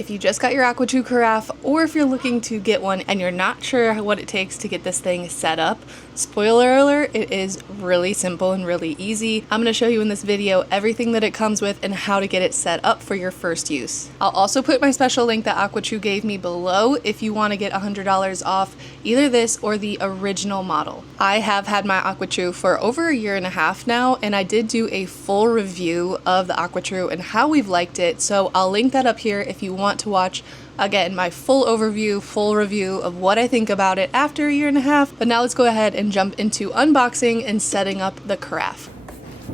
If you just got your AquaTru Carafe, or if you're looking to get one and you're not sure what it takes to get this thing set up, spoiler alert, it is really simple and really easy. I'm going to show you in this video everything that it comes with and how to get it set up for your first use. I'll also put my special link that AquaTru gave me below if you want to get $100 off either this or the original model. I have had my AquaTru for over a year and a half now, and I did do a full review of the AquaTru and how we've liked it, so I'll link that up here if you want to watch, again, my full overview, full review of what I think about it after a year and a half. But now let's go ahead and jump into unboxing and setting up the carafe.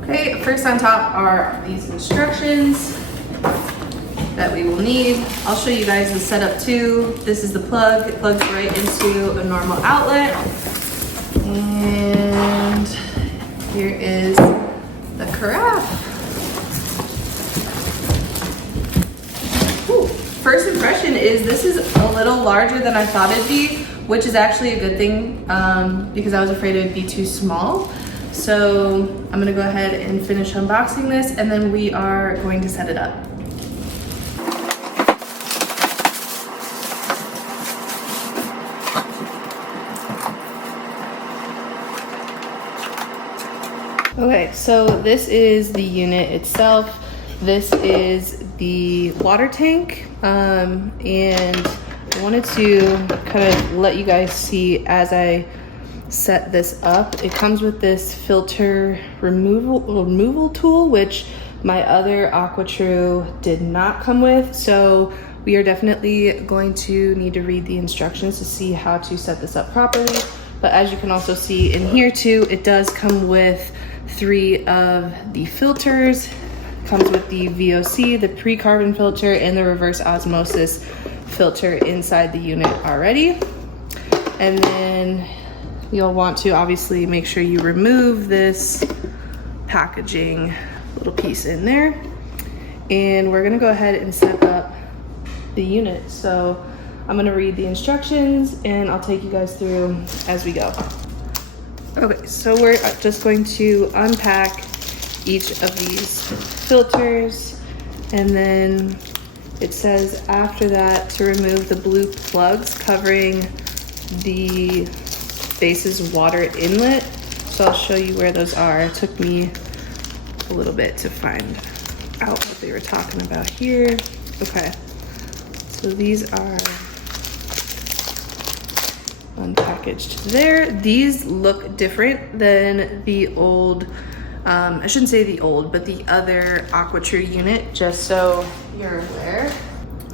Okay, first on top are these instructions that we will need. I'll show you guys the setup too. This is the plug. It plugs right into a normal outlet. And here is the carafe. Ooh, first impression is this is a little larger than I thought it'd be, which is actually a good thing because I was afraid it would be too small. So I'm gonna go ahead and finish unboxing this, and then we are going to set it up. Okay, so this is the unit itself. This is the water tank, and I wanted to kind of let you guys see as I set this up. It comes with this filter removal tool, which my other AquaTru did not come with. So we are definitely going to need to read the instructions to see how to set this up properly. But as you can also see in here too, it does come with 3 of the filters. Comes with the VOC, the pre-carbon filter, and the reverse osmosis filter inside the unit already. And then you'll want to obviously make sure you remove this packaging little piece in there. And we're gonna go ahead and set up the unit. So I'm gonna read the instructions and I'll take you guys through as we go. Okay, so we're just going to unpack each of these filters, and then it says after that to remove the blue plugs covering the base's water inlet. So I'll show you where those are. It took me a little bit to find out what they were talking about here. Okay, so these are unpackaged there. These look different than the old, I shouldn't say the old, but the other AquaTru unit, just so you're aware.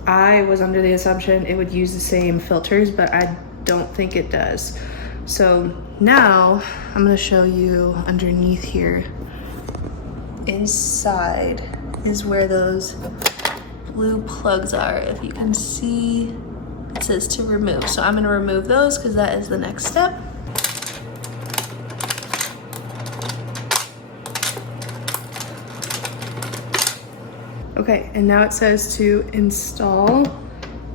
I was under the assumption it would use the same filters, but I don't think it does. So now I'm gonna show you underneath here. Inside is where those blue plugs are. If you can see, it says to remove. So I'm gonna remove those because that is the next step. Okay, and now it says to install,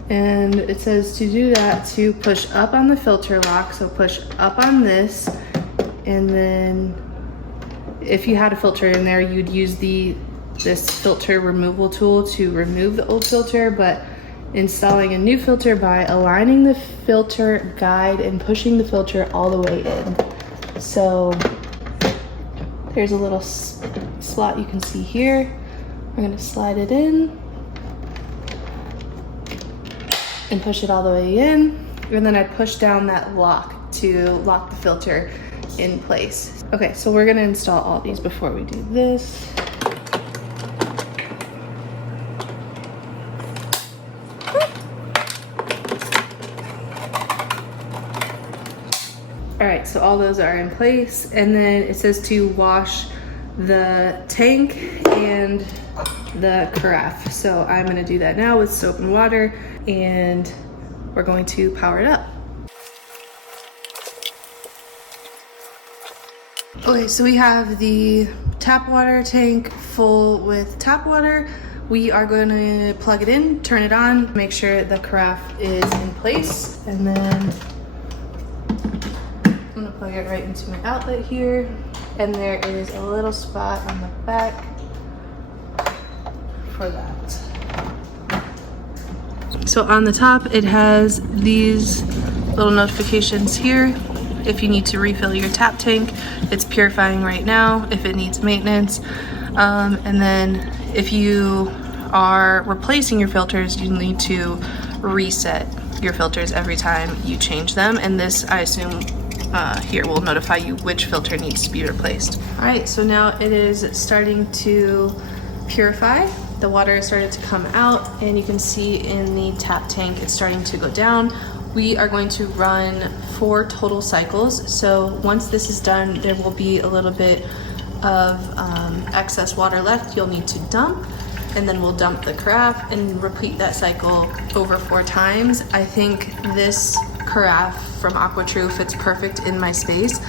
and it says to do that to push up on the filter lock. So push up on this, and then if you had a filter in there, you'd use this filter removal tool to remove the old filter, but installing a new filter by aligning the filter guide and pushing the filter all the way in. So there's a little slot you can see here. I'm gonna slide it in and push it all the way in. And then I push down that lock to lock the filter in place. Okay, so we're gonna install all these before we do this. All right, so all those are in place. And then it says to wash the tank and the carafe. So I'm gonna do that now with soap and water, and we're going to power it up. Okay, so we have the tap water tank full with tap water. We are going to plug it in, turn it on, make sure the carafe is in place, and then I'm gonna plug it right into my outlet here. And there is a little spot on the back for that. So on the top, it has these little notifications here. If you need to refill your tap tank, it's purifying right now. If it needs maintenance, and then if you are replacing your filters, you need to reset your filters every time you change them. And this, I assume, here will notify you which filter needs to be replaced. All right, so now it is starting to purify. The water has started to come out, and you can see in the tap tank it's starting to go down. We are going to run 4 total cycles. So once this is done, there will be a little bit of excess water left. You'll need to dump, and then we'll dump the carafe and repeat that cycle over 4 times. I think this carafe from AquaTru fits perfect in my space.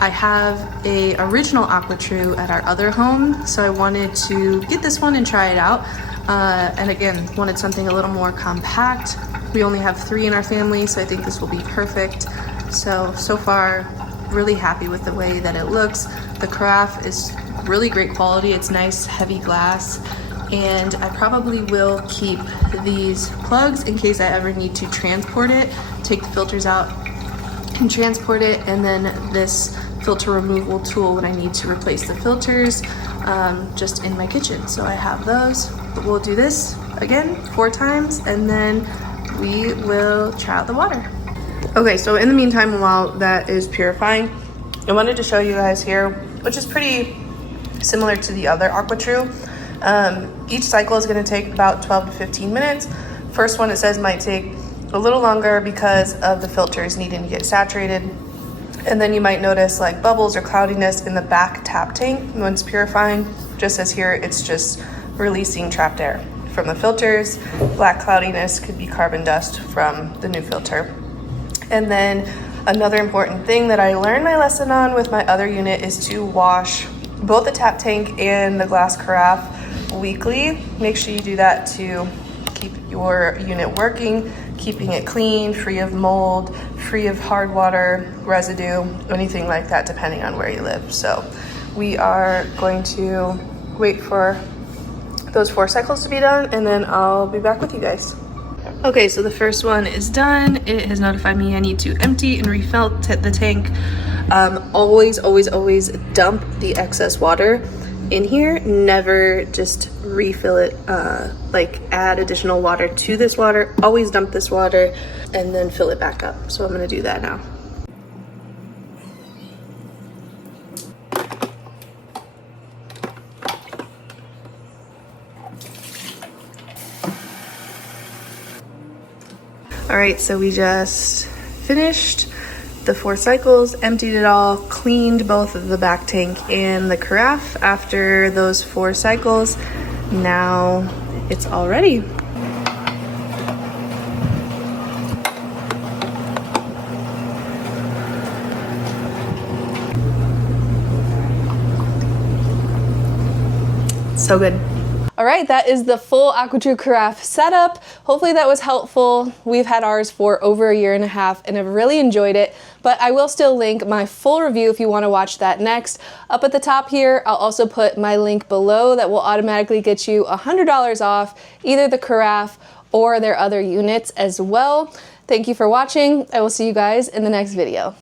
I have a original AquaTru at our other home, so I wanted to get this one and try it out. And again, wanted something a little more compact. We only have 3 in our family, so I think this will be perfect. So far, really happy with the way that it looks. The carafe is really great quality. It's nice, heavy glass. And I probably will keep these plugs in case I ever need to transport it, take the filters out and transport it, and then this filter removal tool when I need to replace the filters, just in my kitchen. So I have those, but we'll do this again 4 times, and then we will try out the water. Okay, so in the meantime, while that is purifying, I wanted to show you guys here, which is pretty similar to the other AquaTru. Each cycle is going to take about 12 to 15 minutes. First one, it says, might take a little longer because of the filters needing to get saturated. And then you might notice like bubbles or cloudiness in the back tap tank when it's purifying. Just as here, it's just releasing trapped air from the filters. Black cloudiness could be carbon dust from the new filter. And then another important thing that I learned my lesson on with my other unit is to wash both the tap tank and the glass carafe weekly. Make sure you do that to keep your unit working, keeping it clean, free of mold, free of hard water, residue, anything like that, depending on where you live. So we are going to wait for those 4 cycles to be done, and then I'll be back with you guys. Okay, so the first one is done. It has notified me I need to empty and refill the tank. Always dump the excess water in here. Never just refill it, like add additional water to this water. Always dump this water and then fill it back up. So I'm gonna do that now. All right, so we just finished the 4 cycles, emptied it all, cleaned both of the back tank and the carafe after those 4 cycles. Now it's all ready. So good. All right, that is the full AquaTru Carafe setup. Hopefully that was helpful. We've had ours for over 1.5 years and have really enjoyed it, but I will still link my full review if you wanna watch that next. Up at the top here, I'll also put my link below that will automatically get you $100 off either the carafe or their other units as well. Thank you for watching. I will see you guys in the next video.